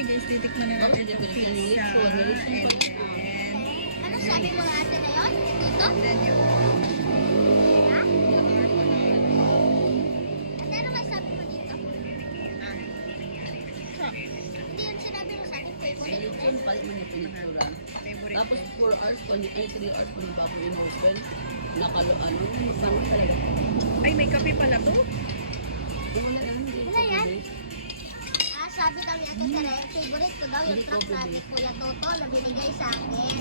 Hi guys, titikman na natin itong pizza. Ano sabi mo ate na yun? Dito? And then yung Ha? Ate, ano nga sabi mo dito? Hindi yun sinabi mo sa akin, favorite Ayun, ko. palit mo yung pintura. favorite Tapos ko. 4 hours, 3 hours, kung bago yung husband, nakalo, ano, magbangon talaga. Ay, may kape pala to. Wala yan, hindi Wala yan. days. Sabi daw ni Ate Tere, favorite ko daw yung truck na ni Kuya Toto na binigay sa akin.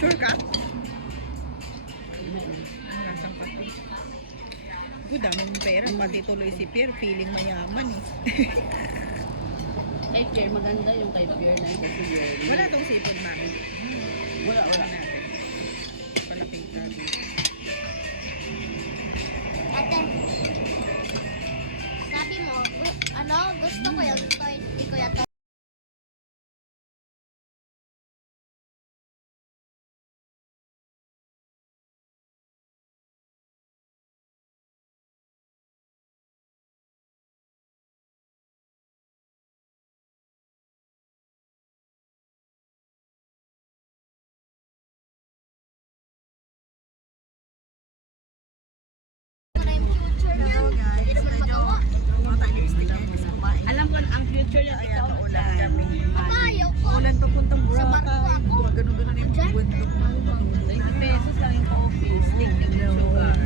Sure ka? Amen. Ang lasang kape. Good, daming pera. Pati tuloy si Pierre, feeling mayaman eh. Kay Pierre, maganda yung kay Pierre na yung kasi yun. Wala tong sipon, mami. Wala, wala. Natin. Palaking gabi. Ate, sabi mo, ano, gusto ko yung toy ni Kuya Toto. Hindi naman magawa. Alam ko ang future niya, ikaw Ulan kami. Mama, ayaw ko. Ulan papuntang Sa barko Boracay. ako. Ganun-ganun yung Diyan? bundok. 20 pesos lang yung office. Tingnan yung sugar.